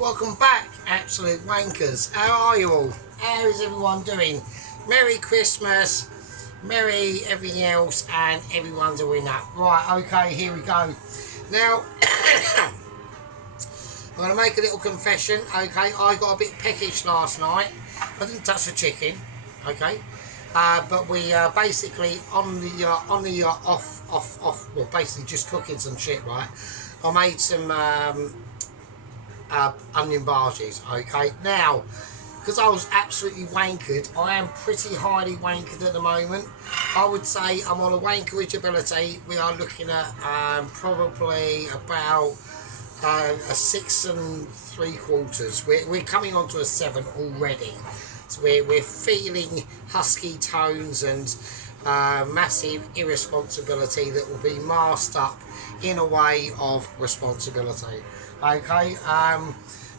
Welcome back, absolute wankers. How are you all? How is everyone doing? Merry Christmas, Merry everything else, and everyone's a winner. Right, okay, here we go. Now, I'm going to make a little confession, okay? I got a bit peckish last night. I didn't touch the chicken, okay? But we basically on the off, well, basically just cooking some shit, right? I made some onion barges, okay? Now, because I was absolutely wankered, I am pretty highly wankered at the moment. I would say I'm on a wankerage ability. We are looking at probably about a 6 3/4. We're coming on to a 7 already. So we're feeling husky tones and massive irresponsibility that will be masked up in a way of responsibility. Okay,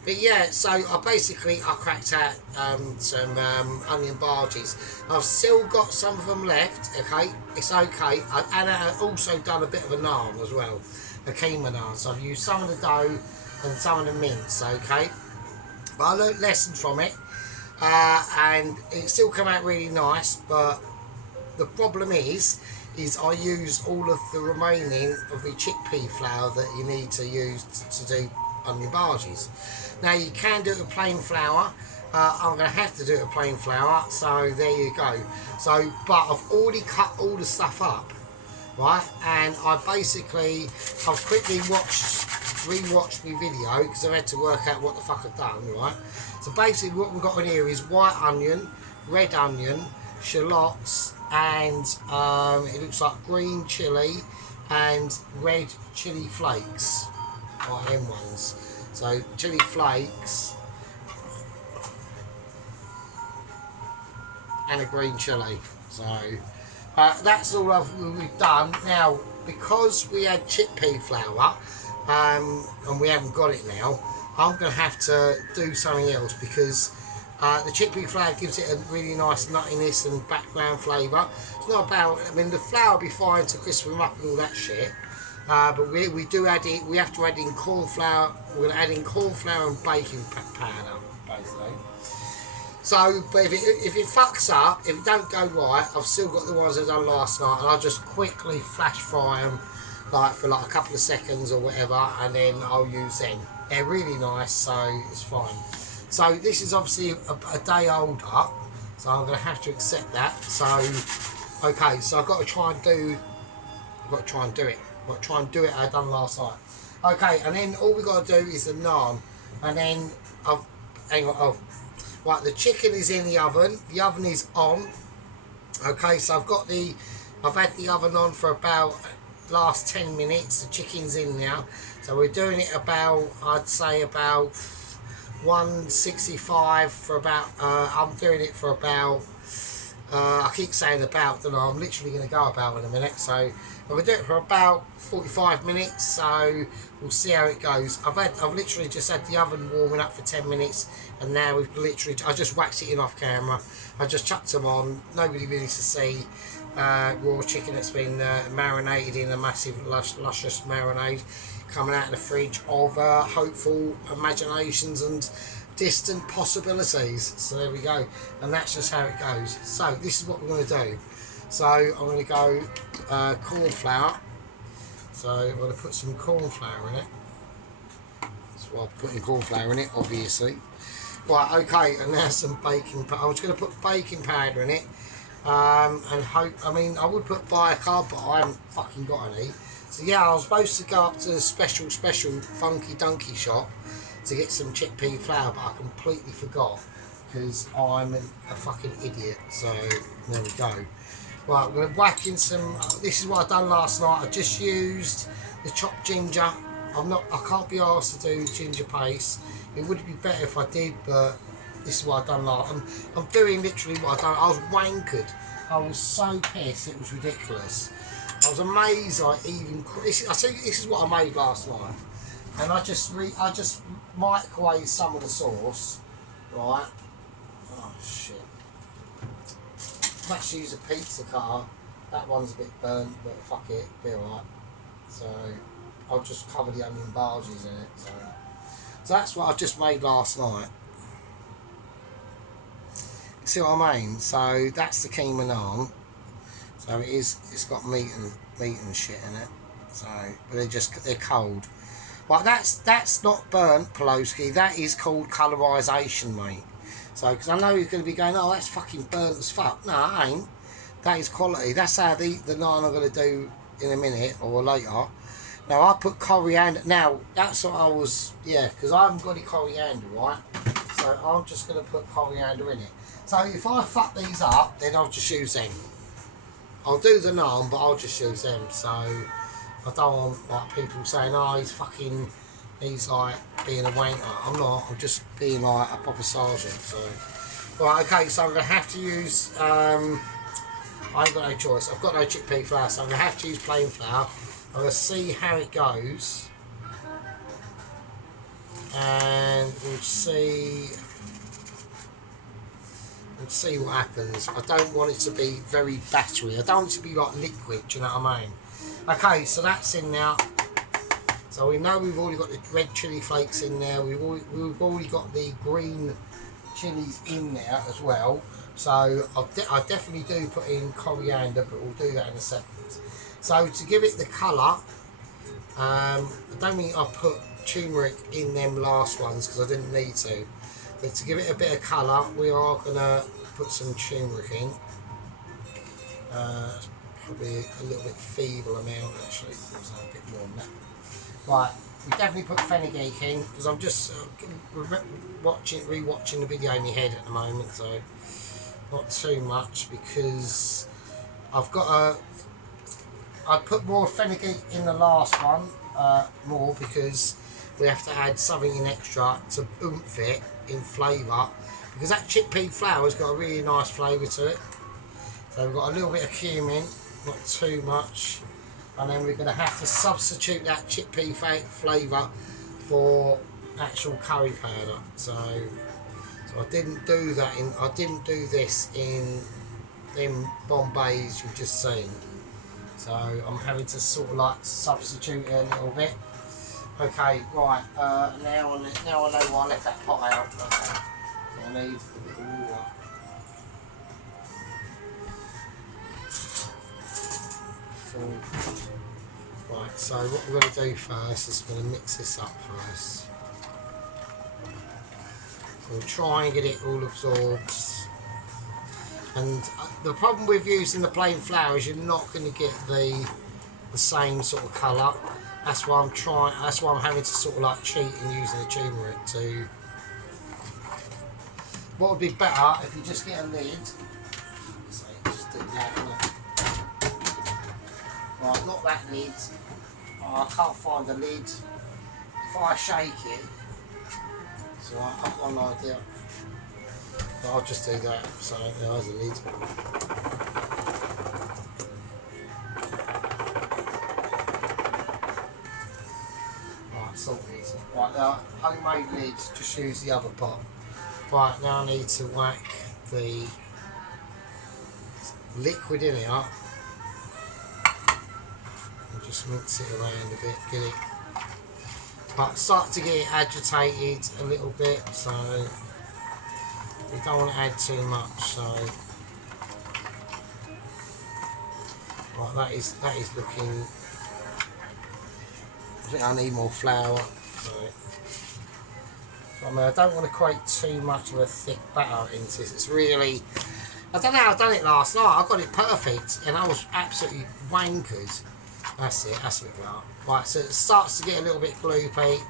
but yeah, so I cracked out some onion barges. I've still got some of them left. Okay, it's okay. And I've also done a bit of a naan as well, a keema naan. So I've used some of the dough and some of the mince. Okay, but I learnt lessons from it, and it still come out really nice. But the problem is I use all of the remaining of the chickpea flour that you need to use to do onion barges. Now you can do it with plain flour. I'm going to have to do it with plain flour, so there you go. So, but I've already cut all the stuff up, right? And I've quickly rewatched my video because I had to work out what the fuck I've done, right? So basically what we've got in here is white onion, red onion, shallots, and it looks like green chilli and red chili flakes, or M1s. So chili flakes and a green chili. So that's all we've done. Now, because we had chickpea flour and we haven't got it now, I'm going to have to do something else because the chickpea flour gives it a really nice nuttiness and background flavour. It's not about, I mean, the flour will be fine to crisp them up and all that shit. But we do add it, we have to add in corn flour. We're going to add in corn flour and baking powder, basically. So, but if it fucks up, if it don't go right, I've still got the ones I done last night, and I'll just quickly flash fry them for a couple of seconds or whatever, and then I'll use them. They're really nice, so it's fine. So this is obviously a day older, so I'm going to have to accept that. So, okay, so I've got to try and do it. I've got to try and do it I done last night. Okay, and then all we got to do is the naan, and then right, the chicken is in the oven. The oven is on. Okay, so I've had the oven on for about last 10 minutes. The chicken's in now, so we're doing it about, I'd say about 165 for about, I'm doing it for about, I keep saying about, and I'm literally going to go about in a minute, so I'm going to do it for about 45 minutes, so we'll see how it goes. I've literally just had the oven warming up for 10 minutes, and now I just waxed it in off camera. I just chucked them on. Nobody really needs to see raw chicken that's been marinated in a massive luscious marinade coming out of the fridge of hopeful imaginations and distant possibilities. So there we go, and that's just how it goes. So this is what we're going to do. So I'm going to go corn flour. So I'm going to put some corn flour in it. That's why I'm putting corn flour in it, obviously. Right, okay, and now some baking powder. I was going to put baking powder in it, and I would put bicarb, but I haven't fucking got any. So yeah, I was supposed to go up to the special funky donkey shop to get some chickpea flour, but I completely forgot because I'm a fucking idiot. So there we go. Right, I'm going to whack in some. This is what I've done last night. I just used the chopped ginger. I can't be asked to do ginger paste. It would be better if I did, but this is what I've done last. I'm doing literally what I've done. I was wankered. I was so pissed. It was ridiculous. I was amazed I even. This is what I made last night, and I just microwaved some of the sauce, right? Oh shit! I've actually used a pizza cutter. That one's a bit burnt, but fuck it, be alright. So I'll just cover the onion barges in it. So that's what I just made last night. See what I mean? So that's the keema naan. So it's got meat and shit in it. So, but they're cold. Well, that's not burnt, Poloski. That is called colorisation, mate. So, because I know you're going to be going, oh, that's fucking burnt as fuck. No, it ain't. That is quality. That's how the naan I'm going to do in a minute or later. Now, I put coriander. Now, that's what I was, yeah, because I haven't got any coriander, right? So, I'm just going to put coriander in it. So, if I fuck these up, then I'll just use them. I'll do the naan, but I'll just use them. So, I don't want like people saying, oh, he's like being a wanker. I'm not, I'm just being like a proper sergeant. So, right, okay, so I'm going to have to use, I ain't got no choice. I've got no chickpea flour, so I'm going to have to use plain flour. I'm going to see how it goes. And we'll see what happens. I don't want it to be very battery. I don't want it to be like liquid, do you know what I mean? Okay, so that's in now. So we know we've already got the red chilli flakes in there. We've already got the green chilies in there as well. So I definitely do put in coriander, but we'll do that in a second. So to give it the colour, I don't think I put turmeric in them last ones because I didn't need to. But to give it a bit of colour, we are going to put some turmeric in. Probably a little bit feeble amount actually, so a bit more than that. Right, we definitely put fenugreek in because I'm just rewatching the video in my head at the moment, so not too much because I've got I put more fenugreek in the last one, more because we have to add something in extra to oomph it in flavour because that chickpea flour has got a really nice flavour to it. So we've got a little bit of cumin, not too much, and then we're going to have to substitute that chickpea flavour for actual curry powder. So I didn't do that I didn't do this in them Bombays you've just seen. So I'm having to sort of like substitute it a little bit. Okay, right. Now I know why I left that pot out. Okay. So I need a bit of water. Right, so what we're going to do first is we're going to mix this up first. So we'll try and get it all absorbed. And the problem with using the plain flour is you're not going to get the same sort of colour. That's why I'm having to sort of like cheat and using the turmeric to. What would be better if you just get a lid. So just do that. Right, not that lid. Oh, I can't find the lid. If I shake it, so I've got an idea. But I'll just do that. So there's a lid. Right, sorted. Right, homemade lids. Just use the other pot. Right, now I need to whack the liquid in it up. Just mix it around a bit, get it, but start to get it agitated a little bit, so we don't want to add too much. So right, that is looking. I think I need more flour. So I mean, I don't want to create too much of a thick batter into this. It's really, I don't know how I done it last night. I got it perfect, and I was absolutely wankered. That's it, that's what we got. Right, so it starts to get a little bit gloopy.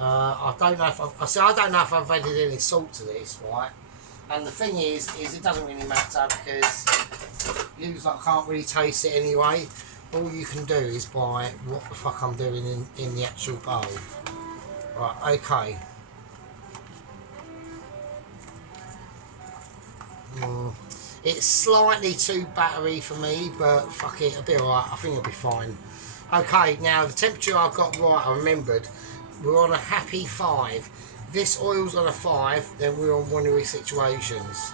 I don't know if I've added any salt to this, right? And the thing is it doesn't really matter because you can't really taste it anyway. All you can do is buy what the fuck I'm doing in the actual bowl. Right, okay. It's slightly too battery for me, but fuck it, it'll be alright. I think it'll be fine. Okay, now the temperature I've got right, I remembered. We're on a happy 5. If this oil's on a 5, then we're on one of these situations.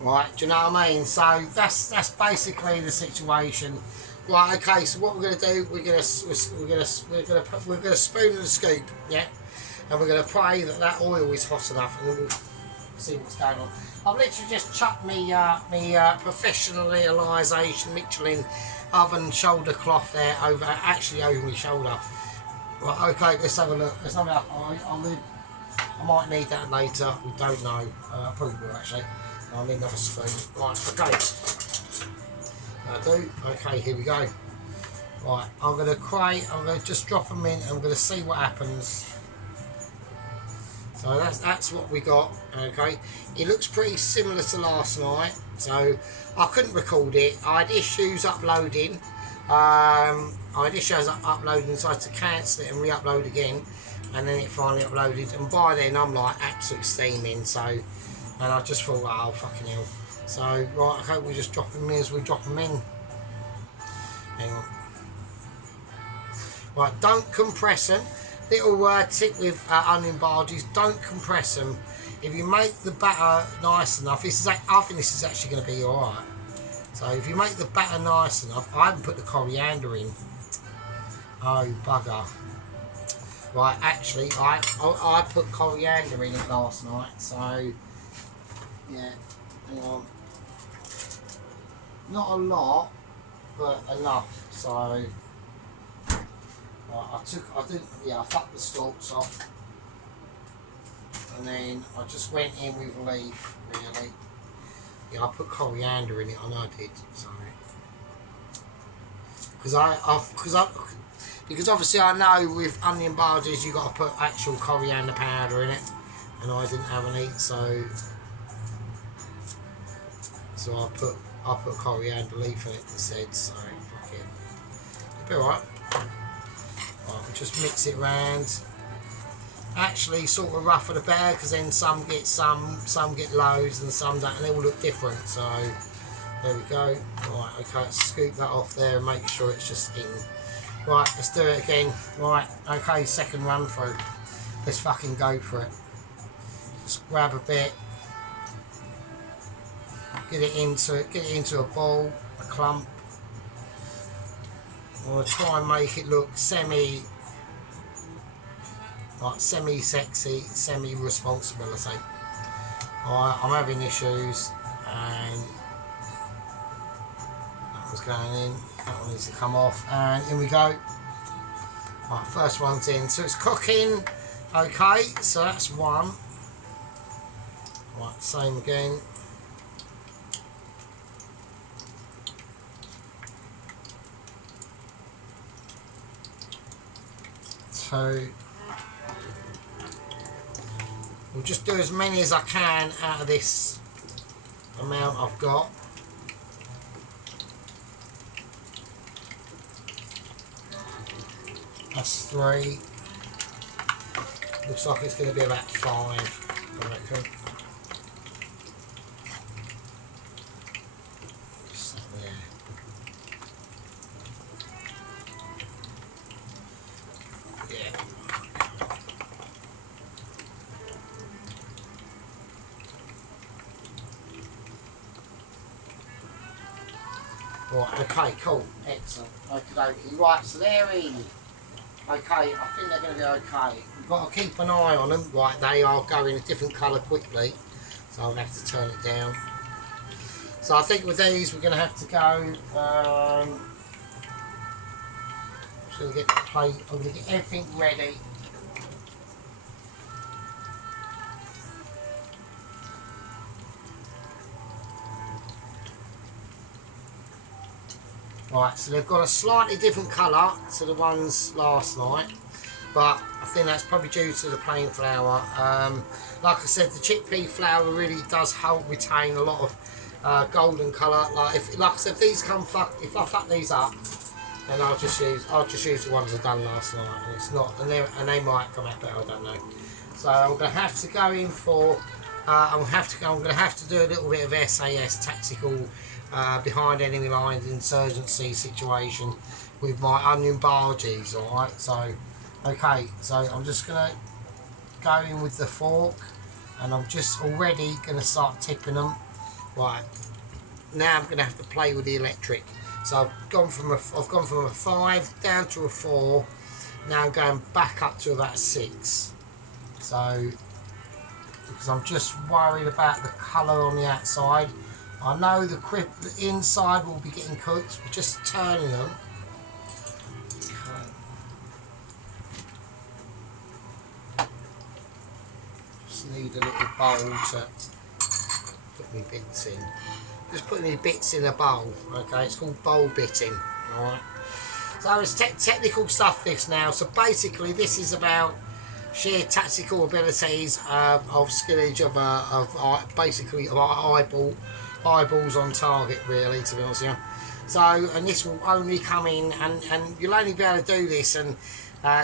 Right, do you know what I mean? So that's basically the situation. Right, okay. So what we're going to do? We're going to spoon and scoop, yeah, and we're going to pray that that oil is hot enough, and then we'll see what's going on. I've literally just chucked me professionalisation Michelin oven shoulder cloth there over my shoulder. Right, okay. Let's have a look. Let's have a look. I might need that later. We don't know. I probably will actually. I'll need another spoon. Right, okay. I do. Okay, here we go. Right, I'm going to just drop them in. I'm going to see what happens. So that's what we got. Okay, it looks pretty similar to last night. So I couldn't record it. I had issues uploading. So I had to cancel it and re-upload again. And then it finally uploaded, and by then I'm like absolute steaming. So, and I just thought, oh fucking hell. So right, okay, we'll just drop them in as we drop them in. Hang on. Right, don't compress them. Little tip with onion barges: don't compress them. If you make the batter nice enough, I think this is actually going to be all right. So if you make the batter nice enough, I haven't put the coriander in. Oh bugger. Right, actually, I put coriander in it last night, so yeah, hang on. Not a lot, but enough. So right, I fucked the stalks off, and then I just went in with leaf. Really, yeah, I put coriander in it. I know I did. So because obviously I know with onion barges you got to put actual coriander powder in it, and I didn't have any, so I put coriander leaf in it instead. So fuck it, it'll be alright. Right, just mix it around. Actually, sort of rougher the better, because then some get loads and some don't, and they all look different. So there we go. Right, okay, let's scoop that off there and make sure it's just in. Right, let's do it again. Right, okay, second run through. Let's fucking go for it. Just grab a bit. Get it into a ball, a clump. I'm going to try and make it look semi-sexy, semi-responsibility. Alright, I'm having issues, and that was going in. That one needs to come off, and in we go. Right, first one's in, so it's cooking. Okay, so that's one. Right, same again. Two. We'll just do as many as I can out of this amount I've got. That's three. Looks like it's going to be about 5, I reckon. So, yeah. Yeah. Right, okay, cool. Excellent. Okay, right, so they're in. Okay, I think they're going to be okay. We've got to keep an eye on them. Right, they are going a different colour quickly, so I'll have to turn it down. So I think with these we're going to have to go. I'm just going to get the plate. I'm going to get everything ready. Right, so they've got a slightly different colour to the ones last night, but I think that's probably due to the plain flour. Like I said, the chickpea flour really does help retain a lot of golden colour. Like I said, if these if I fuck these up, then I'll just use the ones I done last night, and it's not, and they might come out better. I don't know. So I'm going to have to go in for. I'm going to have to do a little bit of SAS tactical. Behind enemy lines insurgency situation with my onion barges. Alright, so okay, so I'm just gonna go in with the fork, and I'm just already gonna start tipping them. Right, now I'm gonna have to play with the electric, So I've gone from a 5 down to a 4. Now I'm going back up to about a 6. So because I'm just worried about the colour on the outside. I know the inside will be getting cooked. We're just turning them. Okay. Just need a little bowl to put my bits in. Just putting my bits in a bowl. Okay, it's called bowl bitting. All right. So it's technical stuff this now. So basically, this is about sheer tactical abilities of skillage of basically of eyeballs on target, really, to be honest with you. So, and this will only come in, and you'll only be able to do this and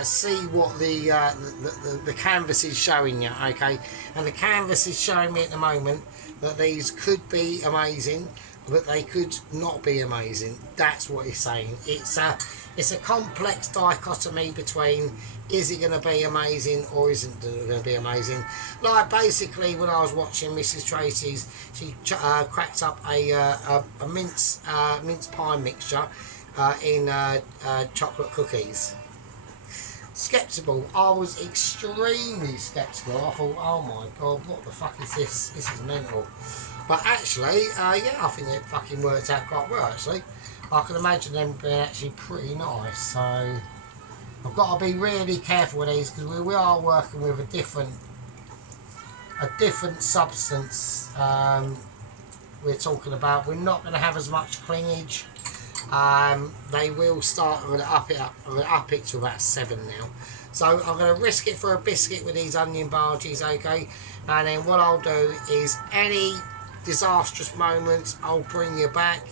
see what the canvas is showing you, okay? And the canvas is showing me at the moment that these could be amazing, but they could not be amazing. That's what it's saying. It's a complex dichotomy between, is it going to be amazing or isn't it going to be amazing? Like basically when I was watching Mrs. Tracy's, she cracked up a mince pie mixture in chocolate cookies. Skeptical. I was extremely skeptical. I thought, oh my god, what the fuck is this? This is mental. But actually, yeah, I think it fucking worked out quite well, actually. I can imagine them being actually pretty nice. So I've got to be really careful with these because we are working with a different substance. We're talking about. We're not going to have as much clingage. They will start. I'm going to up it to about 7 now. So I'm going to risk it for a biscuit with these onion barges, okay? And then what I'll do is any disastrous moments I'll bring you back,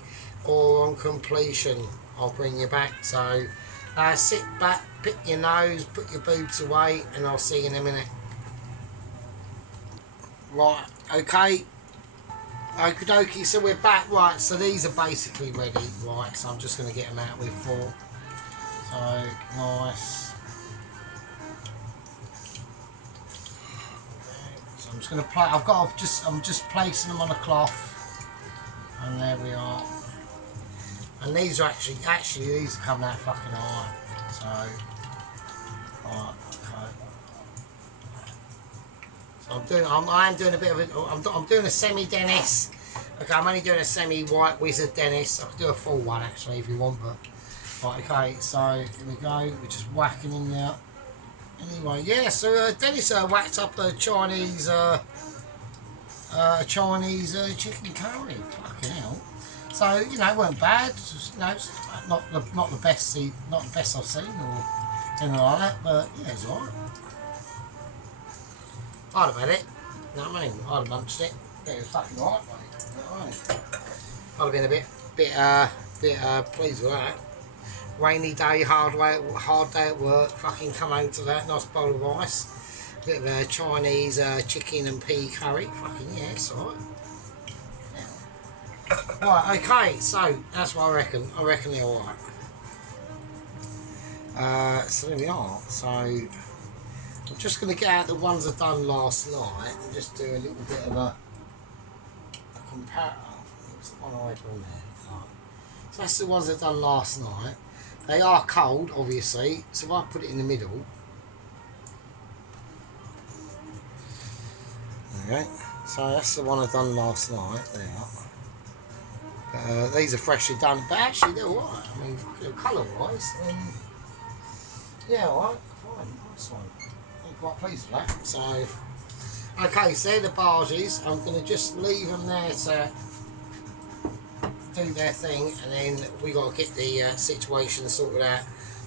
or on completion I'll bring you back. So sit back, pick your nose, put your boobs away, and I'll see you in a minute. Right, okay. Okie dokie, so we're back. Right, so these are basically ready. Right, so I'm just going to get them out with 4. So nice. So I'm just going to play. I'm just placing them on a cloth, and there we are. And these are actually these are coming out fucking alright. So, alright, okay. So I am doing a bit of it. I'm doing a semi-Dennis. Okay, I'm only doing a semi-white wizard Dennis. I could do a full one actually if you want, but right, okay. So here we go. We're just whacking in there. Anyway, yeah. So Dennis whacked up a Chinese chicken curry. Fucking hell. So you know, it weren't bad. You know, it's not the best I've seen or anything like that, but yeah, it's alright. I'd have had it. You know what I mean? I'd have munched it. Yeah, it was fucking alright, mate. You know what I mean? I'd have been a bit pleased with that. Rainy day, hard day at work. Fucking come home to that nice bowl of rice. Bit of Chinese chicken and pea curry. Fucking yeah, it's alright. Right, okay, so that's what I reckon. I reckon they're alright. So there we are. So I'm just going to get out the ones I've done last night and just do a little bit of a comparison. What's the one I had on there? Right. So that's the ones I've done last night. They are cold, obviously, so if I put it in the middle. Okay, so that's the one I've done last night. There. These are freshly done, but actually they're alright. I mean, colour-wise, yeah, alright, fine, nice one. I'm quite pleased with that. So, okay, so they're the barges. I'm going to just leave them there to do their thing, and then we got to get the situation sorted out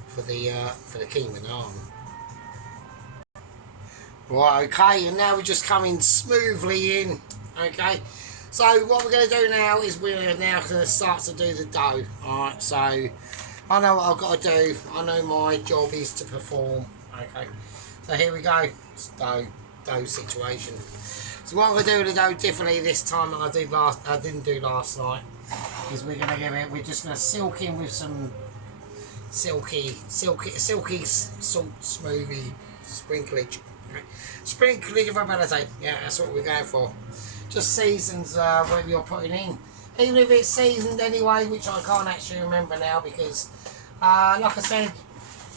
for the Keeman arm. Right, okay, and now we're just coming smoothly in. Okay. So what we're going to do now is we're now going to start to do the dough. Alright, so I know what I've got to do. I know my job is to perform. Okay, so here we go. It's dough situation. So what I'm going to do with the dough differently this time than I didn't do last night is we're going to give it. We're just going to silk in with some silky salt smoothie sprinklage. Okay. Sprinklage of ability. Yeah, that's what we're going for. Just seasons whatever you're putting in. even if it's seasoned anyway, which I can't actually remember now because, like I said,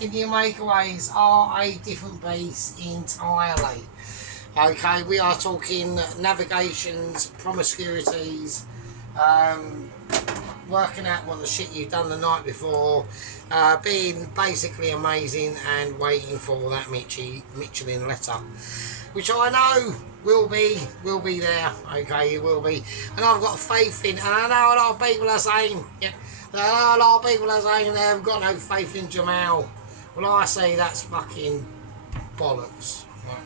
Indian Makeaways are a different beast entirely. Okay, we are talking navigations, promiscuities, working out what the shit you've done the night before, being basically amazing and waiting for that Michelin letter, which I know will be there. Okay, it will be, and I've got faith in. And I know a lot of people are saying, yeah, I know a lot of people are saying they haven't got no faith in Jamal. Well, I say that's fucking bollocks. Right?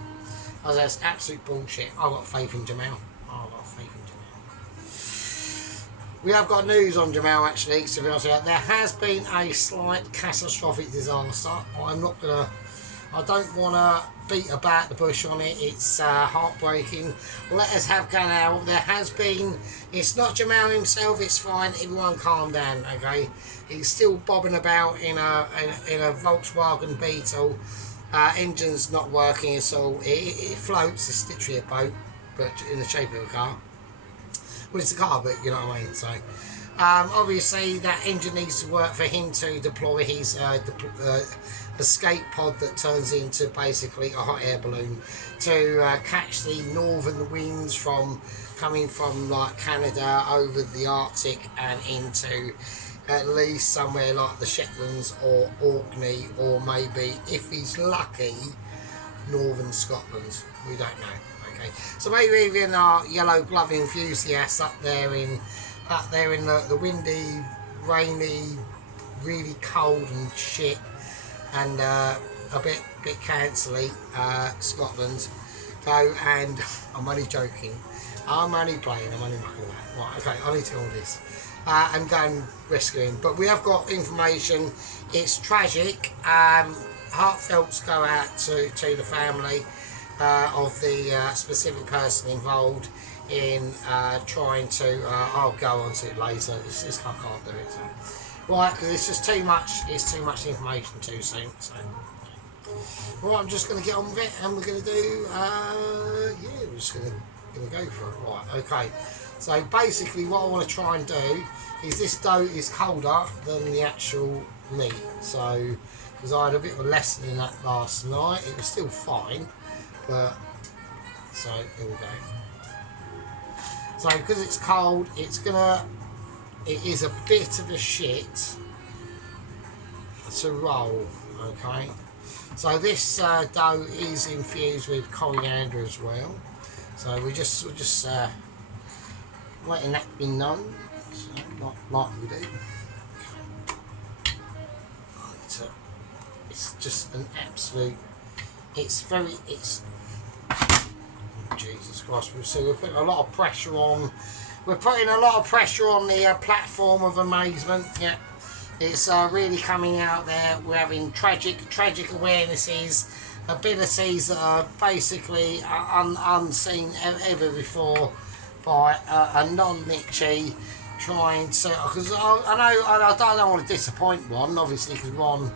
I say that's absolute bullshit. I've got faith in Jamal. I've got faith in Jamal. We have got news on Jamal actually. To be honest with you, there has been a slight catastrophic disaster. I don't want to beat about the bush on it. It's heartbreaking. Let us have Canal. There has been. It's not Jamal himself. It's fine. Everyone, calm down. Okay. He's still bobbing about in a Volkswagen Beetle. Engine's not working at all. It floats. It's literally a boat, but in the shape of a car. Well, it's a car, but you know what I mean. So, obviously, that engine needs to work for him to deploy his escape pod that turns into basically a hot air balloon to catch the northern winds coming from like Canada over the Arctic and into at least somewhere like the Shetlands or Orkney, or maybe, if he's lucky, northern Scotland. We don't know. Okay, so maybe even our yellow glove enthusiasts up there in the windy, rainy, really cold and shit, and a bit cancely Scotland go, and I'm only joking. I'm only playing. I'm only mucking about. Right, okay, I need to do all this. And go and rescue him. But we have got information. It's tragic. Heartfelts go out to the family of the specific person involved in trying to. I'll go on to it later. I can't do it. So. Right, because it's just too much. It's too much information too soon. So. Right, I'm just going to get on with it, and we're going to do. We're just going to go for it. Right, okay. So basically what I want to try and do is, this dough is colder than the actual meat. So, because I had a bit of a lesson in that last night, it was still fine, but, so here we go. So because it's cold, it is a bit of a shit to roll, okay. So this dough is infused with coriander as well. So we're just letting that be known, so not like we do. Right, it's just an absolute. It's Jesus Christ. So we're putting a lot of pressure on. We're putting a lot of pressure on the platform of amazement. Yeah, it's really coming out there. We're having tragic awarenesses, abilities that are basically unseen ever before by a non-Mitchie trying to, because I don't want to disappoint Ron, obviously, because Ron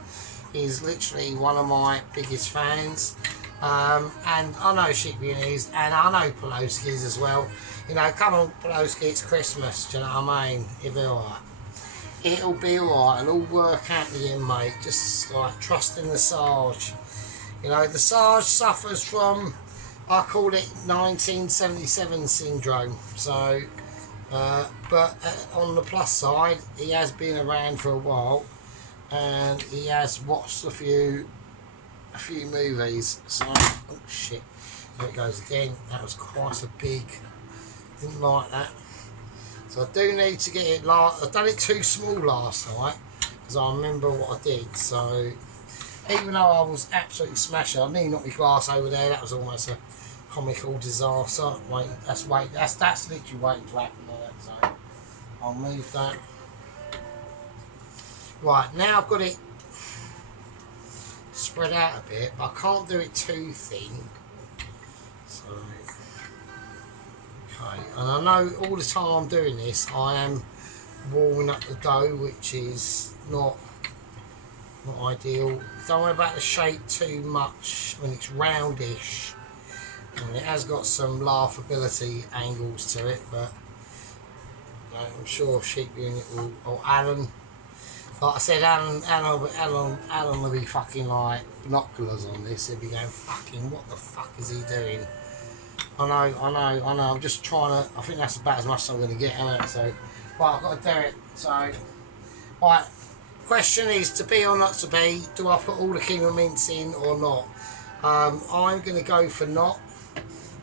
is literally one of my biggest fans, and I know Shikby is, and I know Poloski's as well. You know, come on Poloski, it's Christmas, do you know what I mean? It'll be alright. It'll be alright, it'll all work out in the end, mate. Just like trusting the Sarge. You know, the Sarge suffers from, I call it 1977 syndrome. So, but on the plus side, he has been around for a while, and he has watched a few movies. So, oh shit, there it goes again. That was quite a big. Didn't like that. So I do need to get it. I've done it too small last night because I remember what I did. So. Even though I was absolutely smashing, I nearly knocked my glass over there. That was almost a comical disaster. That's literally waiting to happen there. So I'll move that. Right, now I've got it spread out a bit, but I can't do it too thin. So okay, and I know all the time I'm doing this, I am warming up the dough, which is not ideal. Don't worry about the shape too much when it's roundish. I mean, it has got some laughability angles to it, but I'm sure Sheep Unit will, or Alan. Like I said, Alan will be fucking like binoculars on this. He'll be going, fucking, what the fuck is he doing? I know. I'm just trying to. I think that's about as much as I'm going to get, isn't it? So, right, I've got to do it. So, right. Question is, to be or not to be, do I put all the keema mince in or not? I'm going to go for not,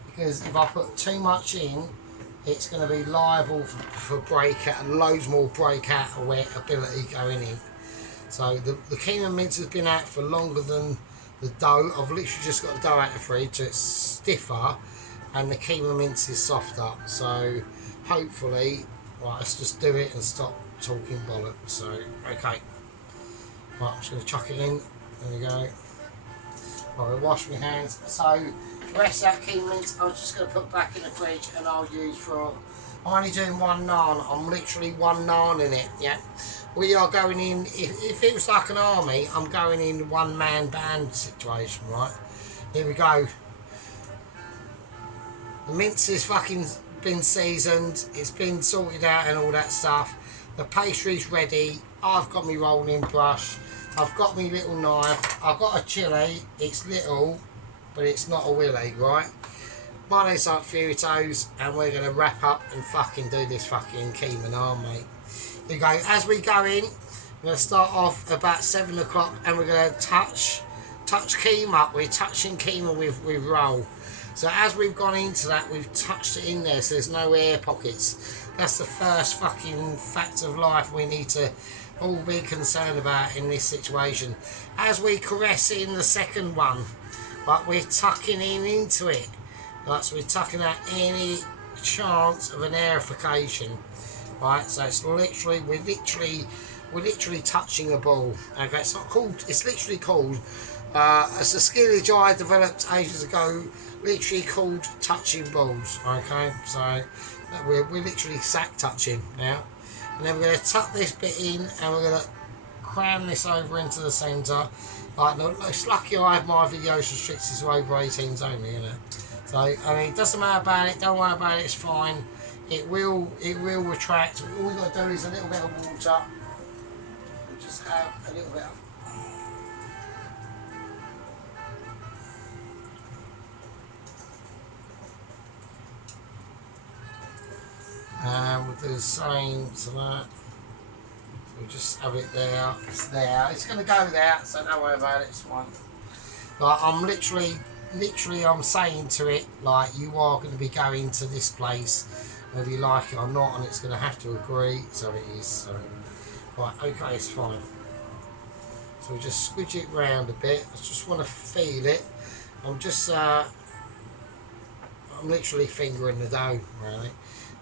because if I put too much in, it's going to be liable for breakout and loads more breakout ability going in. So the keema mince has been out for longer than the dough. I've literally just got the dough out of the fridge, so it's stiffer, and the keema mince is softer. So hopefully, right, let's just do it and stop talking bollocks. So okay. Right, I'm just going to chuck it in. There we go. Right, I'll wash my hands. So, the rest of that keema mince, I'm just going to put back in the fridge and I'll use for. I'm only doing one naan. I'm literally one naan in it. Yeah. We are going in. If it was like an army, I'm going in one-man band situation. Right. Here we go. The mince has fucking been seasoned. It's been sorted out and all that stuff. The pastry's ready. I've got my rolling brush. I've got my little knife. I've got a chilli. It's little, but it's not a willy, right? Mayonnaise like Furitos, and we're going to wrap up and fucking do this fucking keema naan, mate. Here we go. As we go in, we're going to start off about 7 o'clock, and we're going to touch keema. We're touching keema with roll. So as we've gone into that, we've touched it in there, so there's no air pockets. That's the first fucking fact of life we need to all be concerned about in this situation. As we caress in the second one, but we're tucking in into it. Right, so we're tucking out any chance of an aerification. Right, so it's literally, we're literally touching a ball. Okay, it's not called, it's literally called, it's a skillage I developed ages ago, literally called touching balls. Okay, so we're literally sack touching now. And then we're going to tuck this bit in and we're going to cram this over into the centre. Like, no, it's lucky I have my videos restricted to over 18s only, isn't it? So, I mean, it doesn't matter about it, don't worry about it, it's fine. It will retract. All we've got to do is a little bit of water. Just have a little bit of. And we'll do the same to that. So we'll just have it there. It's there. It's going to go there, so don't worry about it. It's fine. Like, I'm literally I'm saying to it, like, you are going to be going to this place, whether you like it or not, and it's going to have to agree. So it is. So, right, okay, it's fine. So we just squidge it round a bit. I just want to feel it. I'm just, I'm literally fingering the dough, really.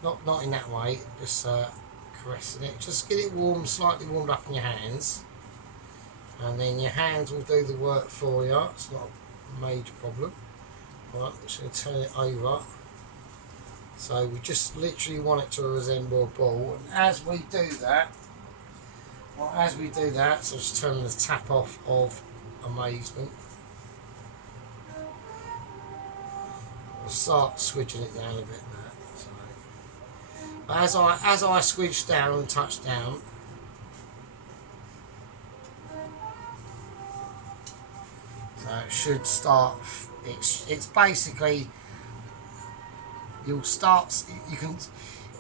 Not in that way, just caressing it. Just get it warm, slightly warmed up in your hands. And then your hands will do the work for you. It's not a major problem. Right, I'm just going to turn it over. So we just literally want it to resemble a ball. And as we do that, so just turn the tap off of amazement. We'll start squidging it down a bit now. As I squidge down and touch down, so it should start. It's basically, you can,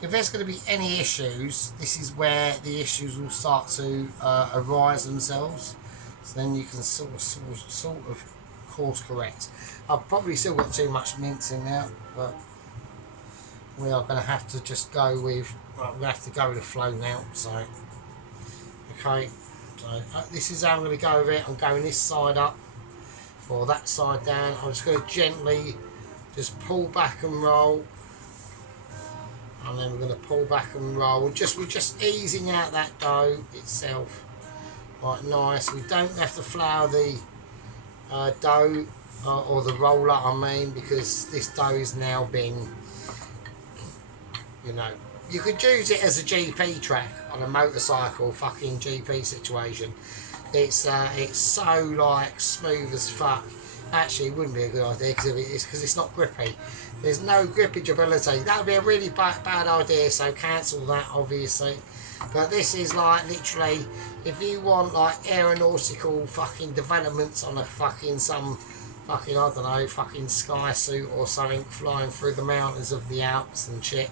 if there's going to be any issues, this is where the issues will start to arise themselves. So then you can sort of course correct. I've probably still got too much mince in there, but we are going to have to just go with, well, we're going to have to go with the flow now. So, okay, so this is how I'm going to go with it. I'm going this side up, or that side down. I'm just going to gently just pull back and roll, and then we're going to pull back and roll. We're just easing out that dough itself. Right, nice. We don't have to flour the dough or the roller, I mean, because this dough is now been, you know, you could use it as a GP track on a motorcycle fucking GP situation. It's so like smooth as fuck. actually it wouldn't be a good idea because it's not grippy. There's no grippage ability. That would be a really bad idea, so cancel that obviously. But this is like literally, if you want like aeronautical fucking developments on a fucking I don't know, fucking sky suit or something, flying through the mountains of the Alps and shit,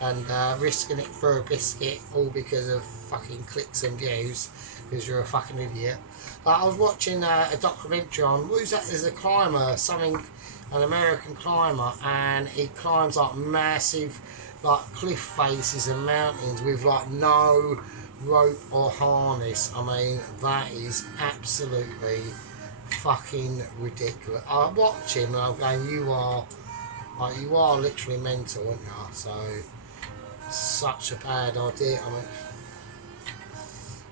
and risking it for a biscuit, all because of fucking clicks and views, because you're a fucking idiot. Like, I was watching a documentary on, who's that? There's a climber, an American climber, and he climbs like massive like cliff faces and mountains with like no rope or harness. I mean, that is absolutely fucking ridiculous. I watch him and I'm going, you are literally mental, aren't you? So such a bad idea. I mean,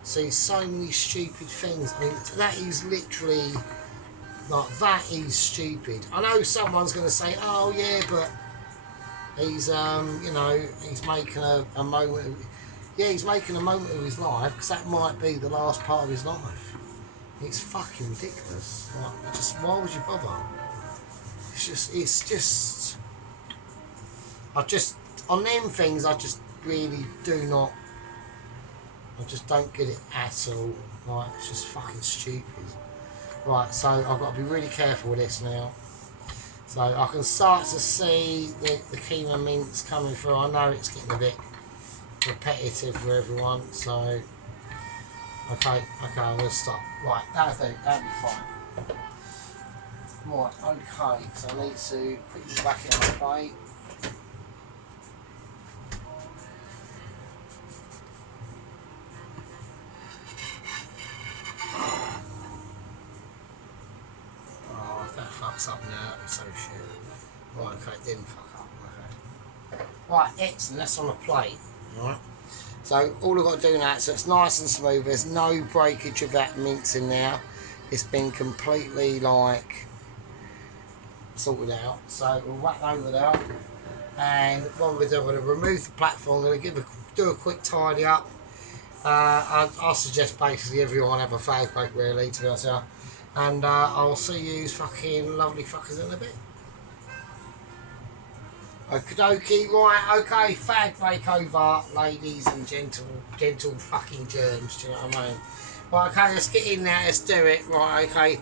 see so many stupid things. I mean, that is literally like, that is stupid. I know someone's going to say, oh yeah, but he's you know, he's making a moment. Yeah, he's making a moment of his life, because that might be the last part of his life. It's fucking ridiculous. Like, just why would you bother? It's just. On them things, I just really do not. I just don't get it at all. Like, it's just fucking stupid. Right, so I've got to be really careful with this now. So I can start to see the keema mints coming through. I know it's getting a bit repetitive for everyone, so okay, I'm going to stop. Right, that'll be fine. Right, okay, so I need to quickly back it on the plate. Oh, if that fucks up now, it's so shit. Right, okay, it didn't fuck up, okay. Right, excellent, that's on the plate, right. So all I've got to do now, so it's nice and smooth, there's no breakage of that mince in there. It's been completely like sorted out. So we'll whack over there, and what we're doing, I'm going to remove the platform, I'm going to do a quick tidy up. I suggest basically everyone have a fag break really, to be honest with you. And I'll see you fucking lovely fuckers in a bit. Okie dokie, right, okay, fag break over, ladies and gentle fucking germs, do you know what I mean? Right, okay, let's get in there, let's do it, right, okay,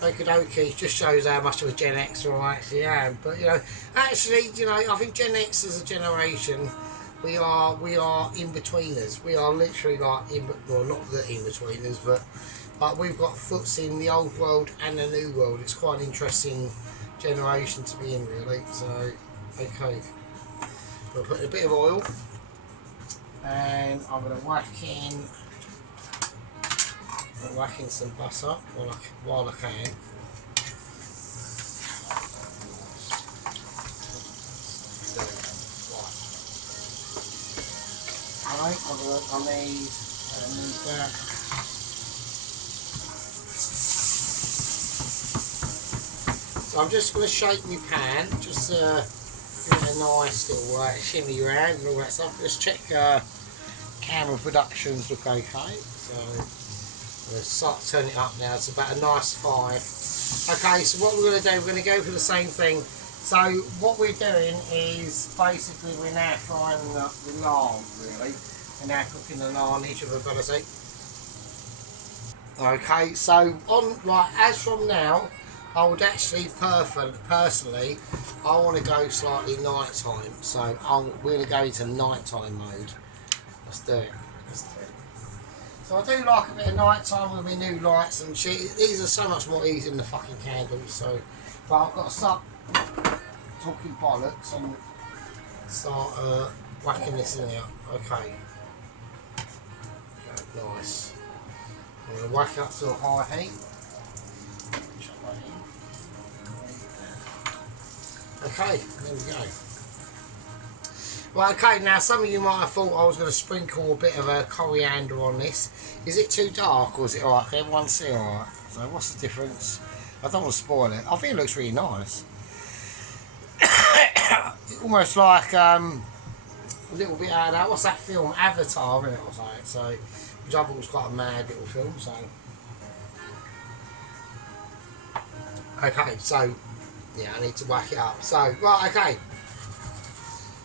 okie dokie, just shows how much of a Gen X I actually am, but, you know, actually, you know, I think Gen X as a generation, we are in-betweeners, we are literally like, well, not the in-betweeners, but like, we've got foots in the old world and the new world. It's quite an interesting generation to be in, really, so... Okay, we'll put a bit of oil, and I'm going to whack in some butter while I can. Right, I need that. So I'm just going to shake my pan, just give it a nice little shimmy around and all that stuff. Let's check camera productions look okay. So we'll start turning it up now. It's about a nice 5. Okay, so what we're going to do, we're going to go for the same thing. So what we're doing is basically we're now frying the naan, really. We're now cooking the naan, each of ability. Okay, so as from now, I would actually personally, I want to go slightly night time, so we're going to go into nighttime mode. Let's do it. So I do like a bit of night time with my new lights and shit. These are so much more easy than the fucking candles. So, but I've got to start talking bollocks and start whacking this in there. Okay. Nice. I'm going to whack up to a high heat. Okay, there we go. Well, okay, now some of you might have thought I was going to sprinkle a bit of a coriander on this. Is it too dark or is it alright? Can everyone see alright? So what's the difference? I don't want to spoil it. I think it looks really nice. Almost like a little bit out of that. What's that film? Avatar, isn't it? Or something. So, which I thought was quite a mad little film. So, Okay, so yeah, I need to whack it up. So right, okay.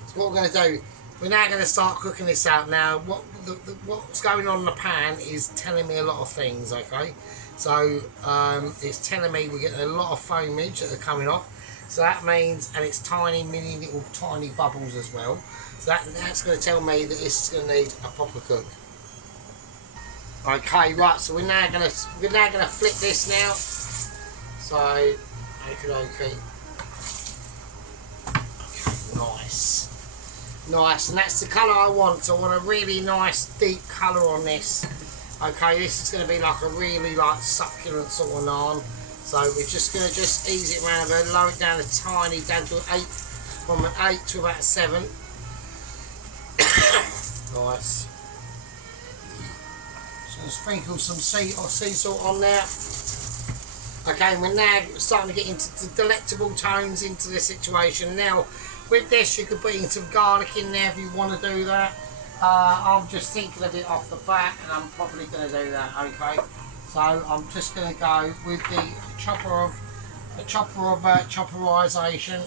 So what we're going to do, we're now going to start cooking this out. Now, what's going on in the pan is telling me a lot of things. Okay, so it's telling me we're getting a lot of foamage that are coming off. So that means, and it's tiny, mini, little, tiny bubbles as well. So that's going to tell me that this is going to need a proper cook. Okay, right. So we're now going to flip this now. So, okay, nice, and that's the colour I want. So I want a really nice deep colour on this. Okay, this is going to be like a really succulent sort of naan. So we're just going to ease it around a bit, lower it down a tiny, down to an 8, from an 8 to about 7. Nice. So sprinkle some sea salt on there. Okay, we're now starting to get into the delectable tones into the situation. Now, with this, you could put in some garlic in there if you want to do that. I'm just thinking of it off the bat, and I'm probably going to do that. Okay, so I'm just going to go with the chopperization,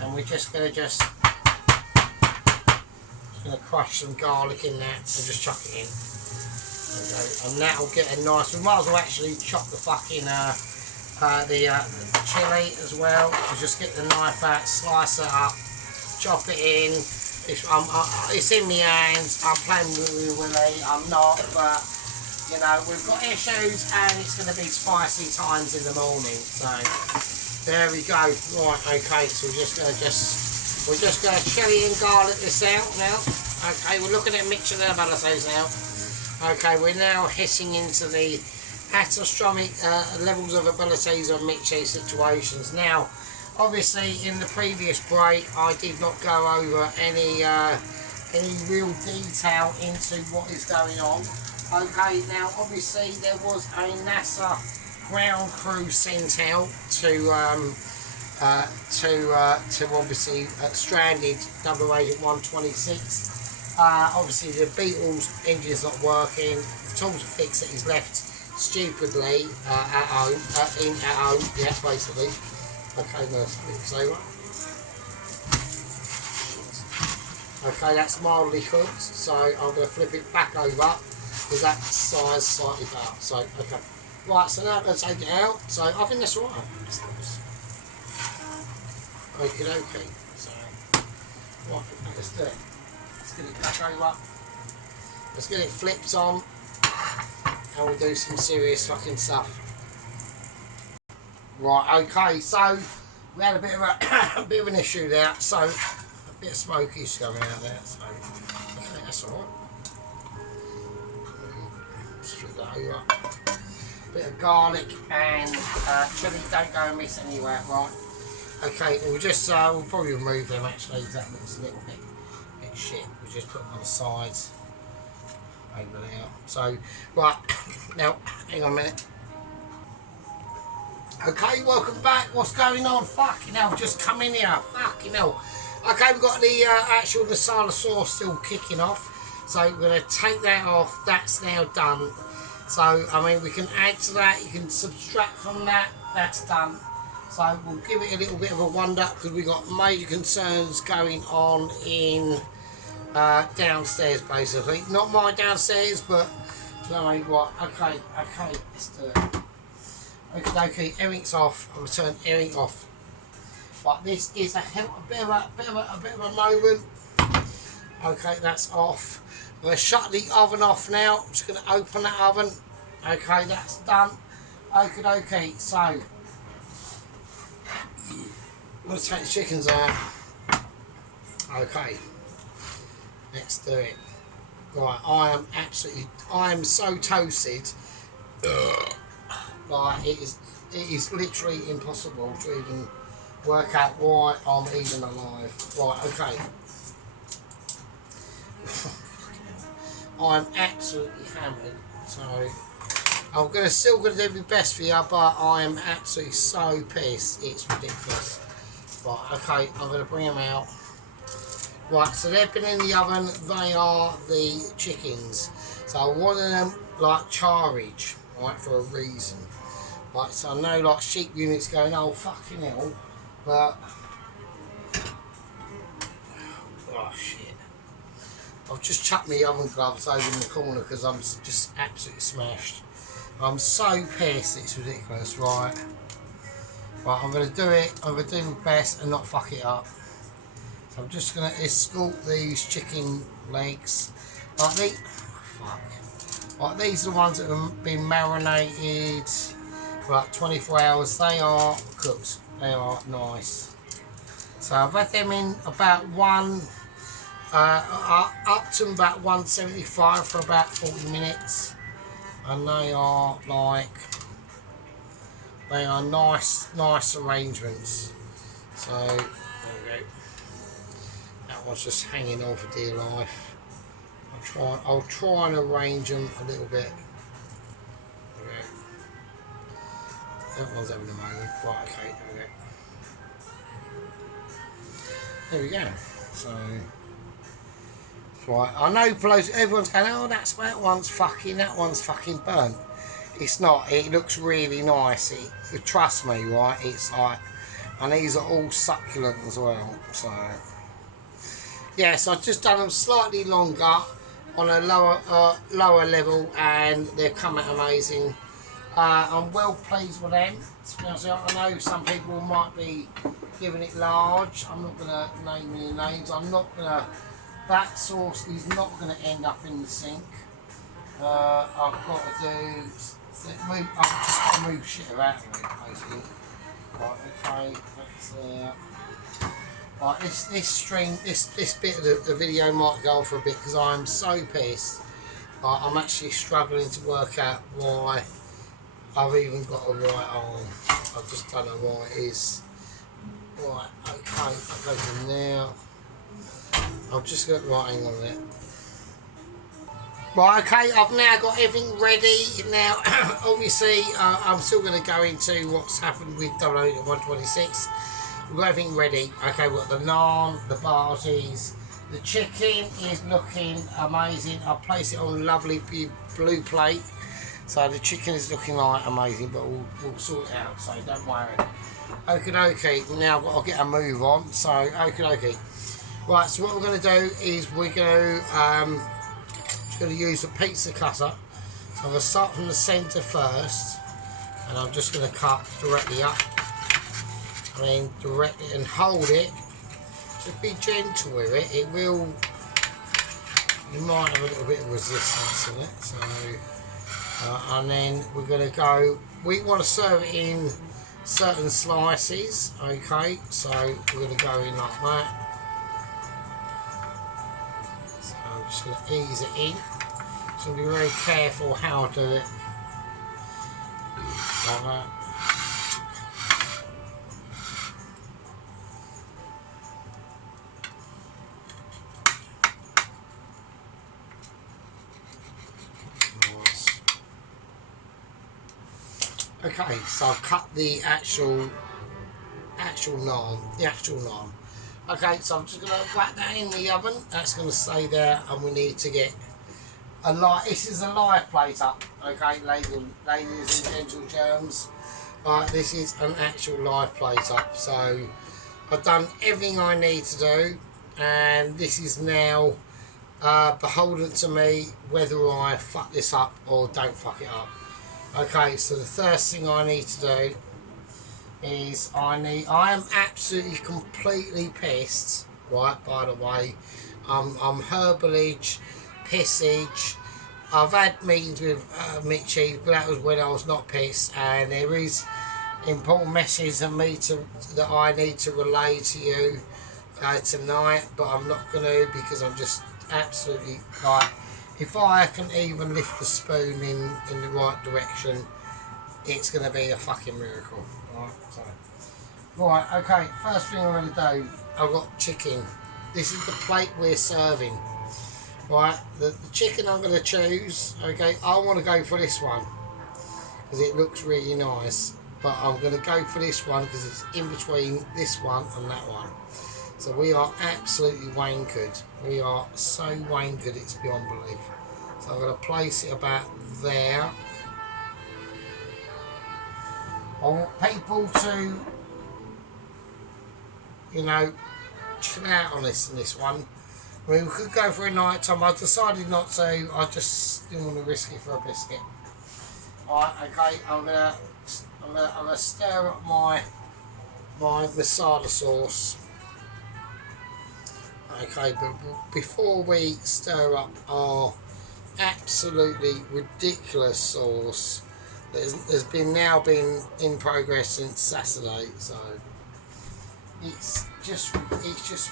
and we're just going to crush some garlic in there and just chuck it in. Okay, and that'll get a nice. We might as well actually chop the fucking chili as well. We'll just get the knife out, slice it up, chop it in. It's in my hands. I'm playing with Willie. I'm not, but you know we've got issues, and it's going to be spicy times in the morning. So there we go. Right, okay. So we're just going to chili and garlic this out now. Okay, we're looking at mixing the balasos now. Okay, we're now hitting into the catastrophic levels of abilities of mixing situations. Now, obviously, in the previous break, I did not go over any real detail into what is going on. Okay, now obviously there was a NASA ground crew sent out to obviously stranded double agent 126. Obviously the Beetle's engine's not working. The tools to fix it is left stupidly at home. Yeah, basically. Okay, no, it's over. Okay, that's mildly cooked, so I'm going to flip it back over with that size slightly better. So, okay. Right, so now I'm going to take it out. So I think that's right. Okay, okay. So, right, let's do it. Let's get it back over. Let's get it flipped on, and we'll do some serious fucking stuff. Right, okay, so we had a bit of an issue there. So a bit of smokies coming out there. So okay, that's all right. Just flip that over. A bit of garlic and chili. Don't go and miss anywhere. Right. Okay, we'll just we'll probably remove them actually. That looks a little bit shit. We'll just put them on the sides over there. So right now, hang on a minute. Okay, welcome back. What's going on? Fucking hell, just come in here. Fucking hell. Okay, we've got the actual Masalah sauce still kicking off. So we're going to take that off. That's now done. So, I mean, we can add to that. You can subtract from that. That's done. So we'll give it a little bit of a wonder because we've got major concerns going on in downstairs, basically. Not my downstairs, but you know what? Okay, let's do it. Okay, everything's off. I'll turn everything off. But this is a bit of a moment. Okay, that's off. I'm going to shut the oven off now. I'm just going to open that oven. Okay, that's done. Okay, so I'm going to take the chickens out. Okay, let's do it. Right, I am so toasted. Like it is literally impossible to even work out why I'm even alive. Right, okay. I'm absolutely hammered, so I'm still gonna do my best for you, but I am absolutely so pissed. It's ridiculous. Right, okay, I'm gonna bring them out. Right, so they've been in the oven. They are the chickens. So one of them like charage, right, for a reason. Like, so I know like sheep units going, oh fucking hell, but oh shit. I've just chucked my oven gloves over in the corner because I'm just absolutely smashed. I'm so pissed, it's ridiculous, right? Right, I'm going to do it, I'm going to do my best and not fuck it up. So I'm just going to escort these chicken legs. Like these, like these are the ones that have been marinated for like 24 hours. They are cooked, they are nice. So I've had them in about up to about 175 for about 40 minutes. And they are like, they are nice arrangements. So there we go. That one's just hanging on for dear life. I'll try and arrange them a little bit. Okay. That one's having a moment. Right, okay, there we go. So right, I know everyone's going, oh that one's fucking burnt. It's not, it looks really nice. Trust me, right, it's like, and these are all succulent as well. So yeah, so I've just done them slightly longer on a lower level, and they've come out amazing. I'm well pleased with them. To be honest, I know some people might be giving it large. I'm not going to name any names. That sauce is not going to end up in the sink. I've got to I've just got to move shit about basically. Right, okay, that's right, this bit of the video might go on for a bit because I'm so pissed. I'm actually struggling to work out why I've even got a right arm. I just don't know why it is. Right, okay, that goes in there. I've just got right, hang on a minute. Right, okay, I've now got everything ready. Now, obviously, I'm still going to go into what's happened with 126. We've got everything ready. Okay, we've got the naan, the bhajis. The chicken is looking amazing. I'll place it on a lovely blue plate. So the chicken is looking like amazing, but we'll sort it out, so don't worry. Okie dokie, now I've got to get a move on. So, okie dokie. Right, so what we're going to do is we're going to use a pizza cutter. So I'm going to start from the centre first, and I'm just going to cut directly up, and then directly and hold it. Just be gentle with it. It will, you might have a little bit of resistance in it. So, and then we're going to go. We want to serve it in certain slices. Okay, so we're going to go in like that. I'm just going to ease it in. So be very careful how to do it. Like that. Okay, so I've cut the actual naan. Okay, so I'm just going to whack that in the oven. That's going to stay there, and we need to get a live. This is a live plate up. Okay, ladies and gentle germs. This is an actual live plate up. So I've done everything I need to do, and this is now beholden to me whether I fuck this up or don't fuck it up. Okay, so the first thing I need to do is I am absolutely completely pissed, right, by the way. I'm herbalage, pissage. I've had meetings with Mitchie, but that was when I was not pissed, and there is important messages that I need to relay to you tonight, but I'm not going to, because I'm just absolutely, like, if I can even lift the spoon in the right direction, it's going to be a fucking miracle. Right, okay, first thing I'm going to do, I've got chicken. This is the plate we're serving. Right, the chicken I'm going to choose, okay, I want to go for this one because it looks really nice, but I'm going to go for this one because it's in between this one and that one. So we are absolutely wankered. We are so wankered, it's beyond belief. So I'm going to place it about there. I want people to, you know, chill out on this one. I mean, we could go for a night time. I decided not to. I just didn't want to risk it for a biscuit. Alright, okay, I'm gonna stir up my masala sauce. Okay, but before we stir up our absolutely ridiculous sauce there's now been in progress since Saturday, so it's just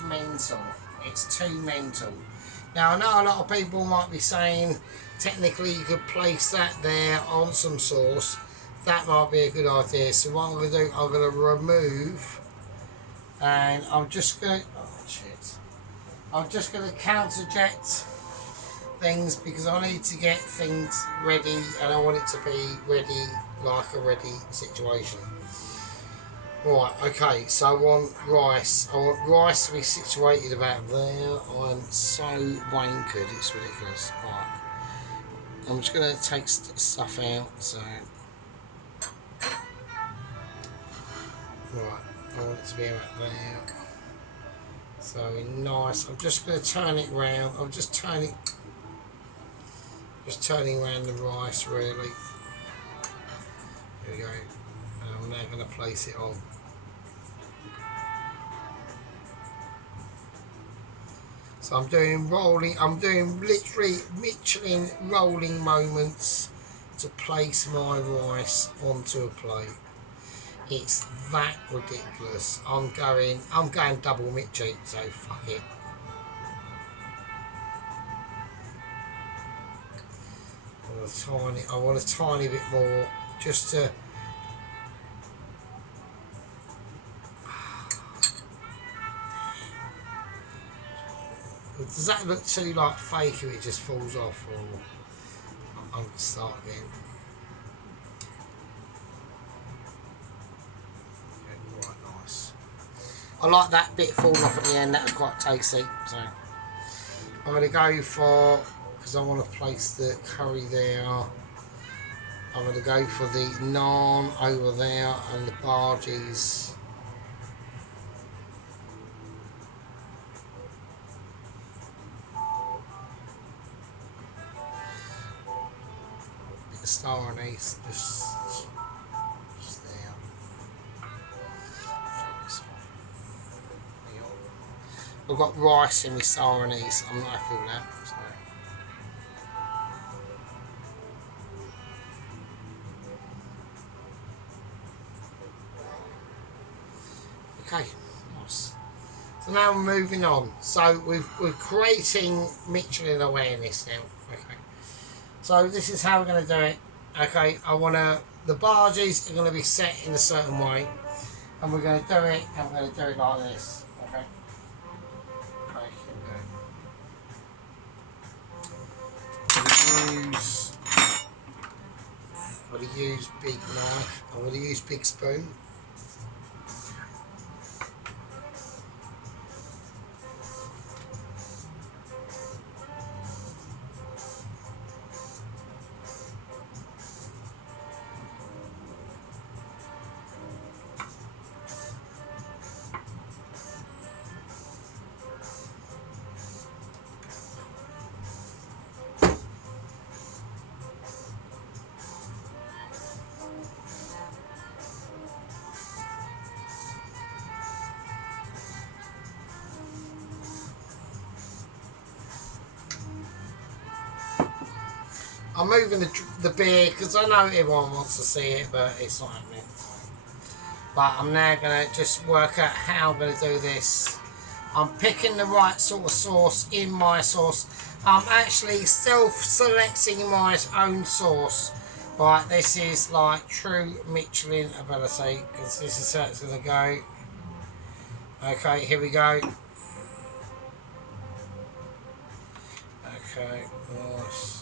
mental. It's too mental. Now I know a lot of people might be saying technically you could place that there on some sauce. That might be a good idea. So what I'm going to do, I'm going to remove, and I'm just going to, oh shit, I'm just going to counterjet things because I need to get things ready and I want it to be ready, like a ready situation. Right, okay, so I want rice to be situated about there. I'm so wankered, it's ridiculous. Right, I'm just going to take stuff out, so right, I want it to be about there. So nice, I'm just going to turn it round, I'm just turning around the rice really. There we go, and I'm now going to place it on. So I'm doing literally Michelin rolling moments to place my rice onto a plate. It's that ridiculous. I'm going double Mitchie, so fuck it. I want a tiny bit more, just to. Does that look too like fake if it just falls off, or I'm gonna start again? Yeah, right, nice. I like that bit falling off at the end. That was quite tasty. So I'm gonna go for, because I want to place the curry there. I'm gonna go for the naan over there and the bhajis. Star anise, just there. I've got rice in my star anise. I'm not happy with that. So. Okay, nice. So now we're moving on. So we're creating Michelin awareness now. Okay. So this is how we're going to do it. Okay, the bhajis are going to be set in a certain way, and we're going to do it, and we're going to do it like this. Okay. Okay, here we go. I'm going to use big knife. I'm going to use big spoon. I'm moving the beer because I know everyone wants to see it, but it's not happening. But I'm now going to just work out how I'm going to do this. I'm picking the right sort of sauce in my sauce. I'm actually self-selecting my own sauce. Right, this is like true Michelin ability, because this is how it's going to go. Okay, here we go. Okay, nice.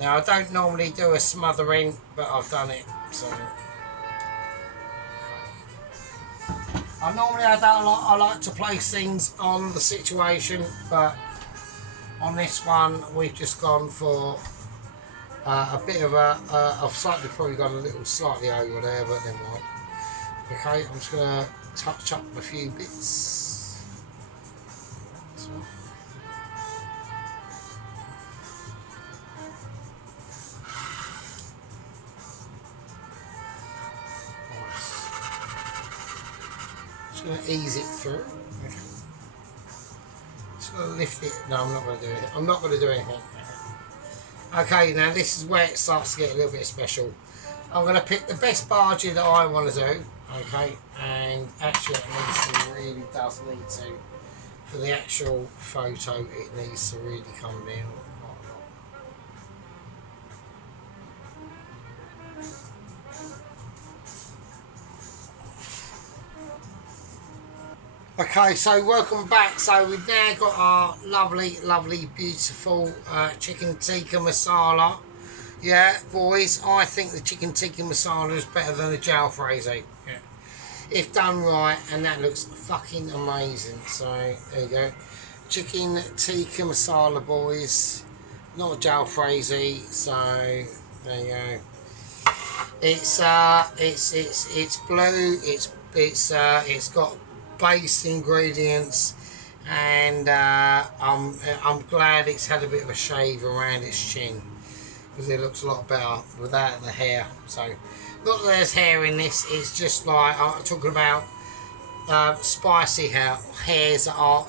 Now I don't normally do a smothering, but I've done it. So I like to place things on the situation, but on this one we've just gone for A bit of a, I've slightly probably got a little slightly over there, but never mind. Okay, I'm just going to touch up a few bits. So, just going to ease it through. Okay. Just going to lift it. No, I'm not going to do it. I'm not going to do anything. Okay, now this is where it starts to get a little bit special. I'm going to pick the best bargee that I want to do. Okay, and actually it needs to really does need to. For the actual photo, it needs to really come down. Okay, so welcome back. So we've now got our lovely, beautiful chicken tikka masala. Yeah, boys, I think the chicken tikka masala is better than the jalfrezi. Yeah. If done right, and that looks fucking amazing. So there you go, chicken tikka masala, boys. Not a jalfrezi. So there you go. It's blue. It's got base ingredients, and I'm glad it's had a bit of a shave around its chin because it looks a lot better without the hair. So not that there's hair in this, it's just like I'm talking about spicy hairs that are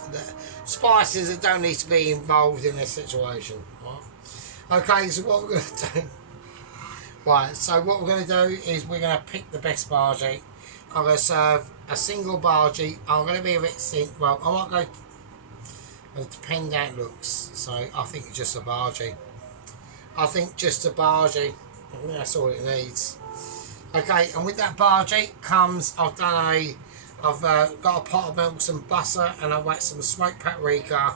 spices that don't need to be involved in this situation. Right? Okay, so what we're going to do, right, so what we're going to do is we're going to pick the best bargee. I'm going to serve a single bargee. I'm going to be a bit simple. Well, I might go. It'll depend how it looks. So I think just a bargee. I think just a bargee. I think that's all it needs. Okay, and with that bargee comes I've got a pot of milk, some butter, and I've got some smoked paprika,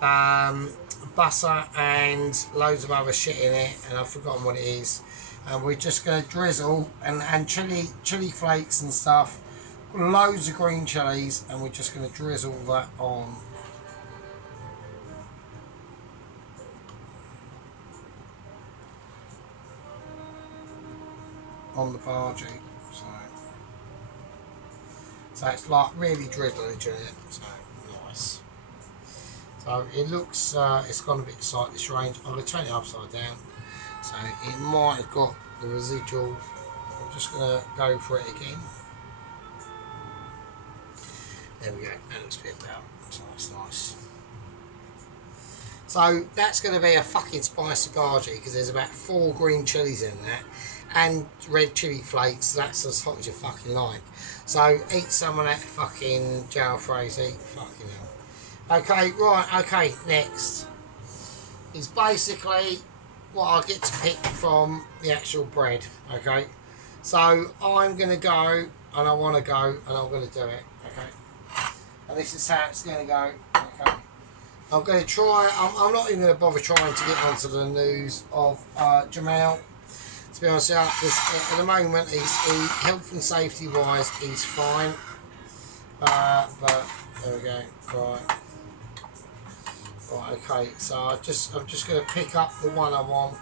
butter, and loads of other shit in it, and I've forgotten what it is. And we're just going to drizzle and chili flakes and stuff, loads of green chilies, and we're just going to drizzle that on the bargee. So it's like really drizzly, so nice. So it looks it's gone a bit slightly strange. I'm going to turn it upside down. So it might have got the residual. I'm just going to go for it again. There we go. That looks a bit better. So that's nice. So that's going to be a fucking spicy bargee because there's about 4 green chilies in that and red chili flakes. That's as hot as you fucking like. So eat some of that fucking jalfrezi. Fucking hell. Okay, right. Okay, next is basically what I get to pick from the actual bread. Okay, so I'm going to go, and I want to go, and I'm going to do it. Okay, and this is how it's going to go. Okay, I'm going to try. I'm not even going to bother trying to get onto the news of Jamal. To be honest, because at the moment he health and safety wise he's fine. But there we go. Right. Right, okay, so I'm just going to pick up the one I want.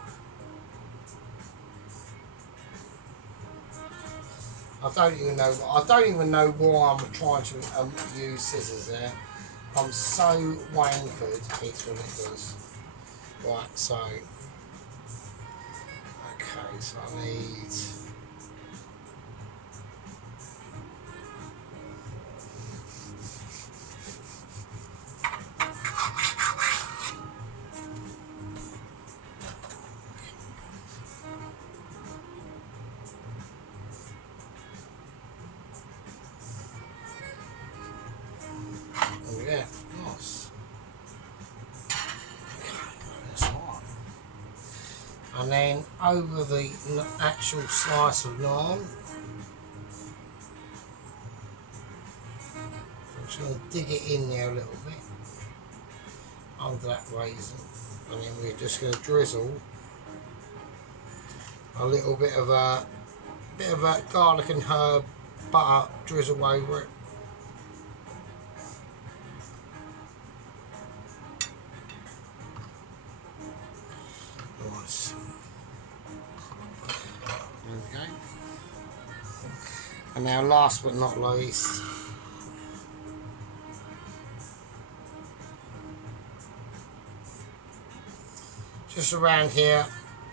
I don't even know why I'm trying to use scissors there. I'm so wankered, it's ridiculous. Right, so okay, so I need. Yeah, nice. And then over the actual slice of naan, I'm just going to dig it in there a little bit under that raisin, and then we're just going to drizzle a little bit of a garlic and herb butter drizzle over it. Nice. And now last but not least, just around here,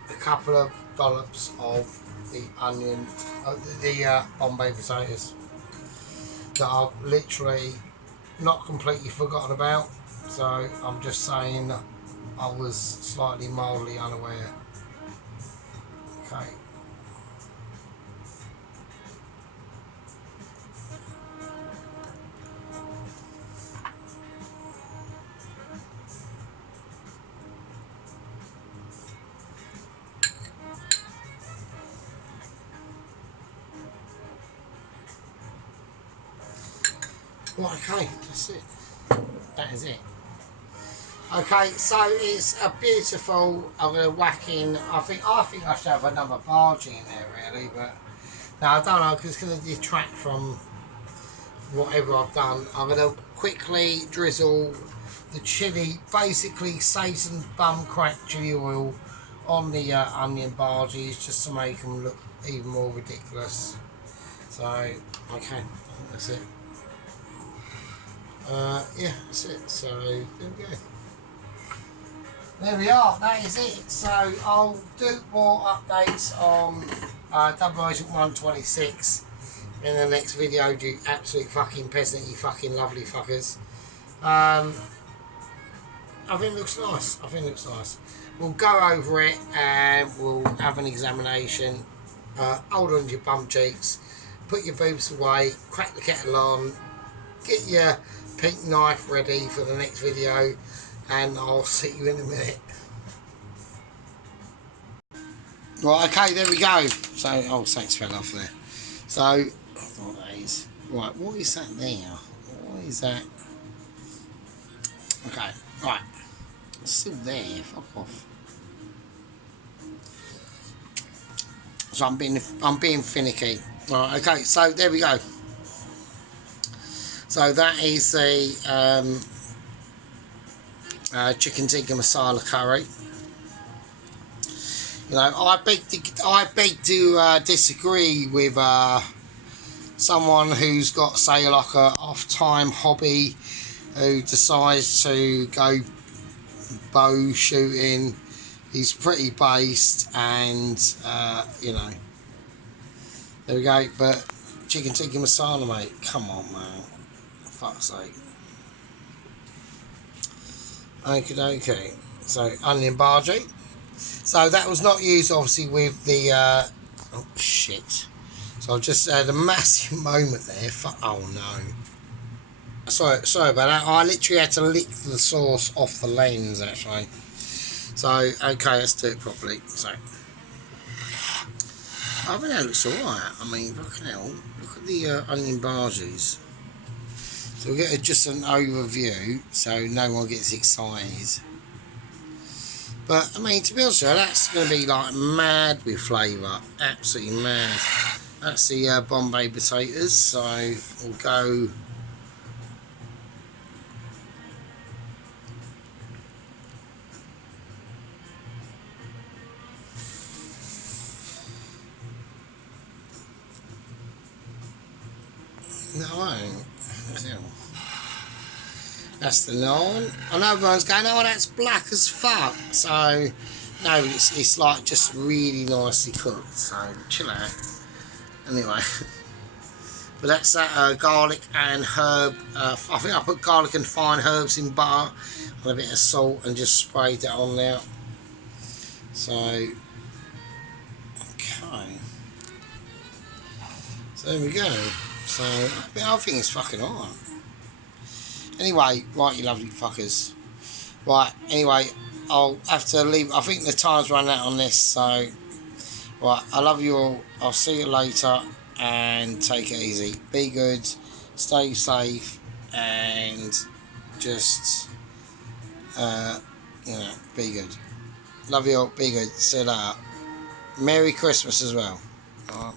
a couple of dollops of the onion, the Bombay potatoes that I've literally not completely forgotten about. So I'm just saying that I was slightly mildly unaware. Okay. Right, okay, that's it. That is it. Okay, so it's a beautiful. I'm gonna whack in. I think I should have another bargee in there, really, but no, I don't know because it's gonna detract from whatever I've done. I'm gonna quickly drizzle the chili, basically Satan's bum crack chili oil, on the onion bargees just to make them look even more ridiculous. So, okay, I think that's it. Yeah, that's it. So there we go. There we are. That is it. So I'll do more updates on Double Agent 126 in the next video. You absolute fucking peasant, you fucking lovely fuckers. I think it looks nice. I think it looks nice. We'll go over it and we'll have an examination. Hold on to your bum cheeks. Put your boobs away. Crack the kettle on. Get your pink knife ready for the next video, and I'll see you in a minute. Right, okay, there we go. So, oh, thanks, fell off there. So, I thought that is right. What is that there? What is that? Okay, right. It's still there. Fuck off. So I'm being finicky. Right, okay. So there we go. So that is a chicken tikka masala curry. You know, I beg to disagree with someone who's got, say, like a off-time hobby, who decides to go bow shooting. He's pretty based, and you know, there we go. But chicken tikka masala, mate, come on, man. Fuck's sake. Okay. So onion bargee. So that was not used obviously with the oh shit. So I've just had a massive moment there. Oh no. Sorry about that. I literally had to lick the sauce off the lens actually. So okay, let's do it properly. So I think that looks alright. I mean, fucking hell. Look at the onion bargees. So we'll get just an overview so no one gets excited. But I mean, to be honest with you, that's going to be like mad with flavour. Absolutely mad. That's the Bombay potatoes. So we'll go. No, that's the naan. I know everyone's going, oh, that's black as fuck. So, no, it's like just really nicely cooked. So, chill out. Anyway, but that's that garlic and herb. I think I put garlic and fine herbs in butter and a bit of salt and just sprayed that on there. So, okay. So, there we go. So, I think it's fucking alright. Anyway, right, you lovely fuckers. Right, anyway, I'll have to leave. I think the time's run out on this, so... Right, I love you all. I'll see you later, and take it easy. Be good, stay safe, and just, you know, be good. Love you all, be good. See you later. Merry Christmas as well. All right.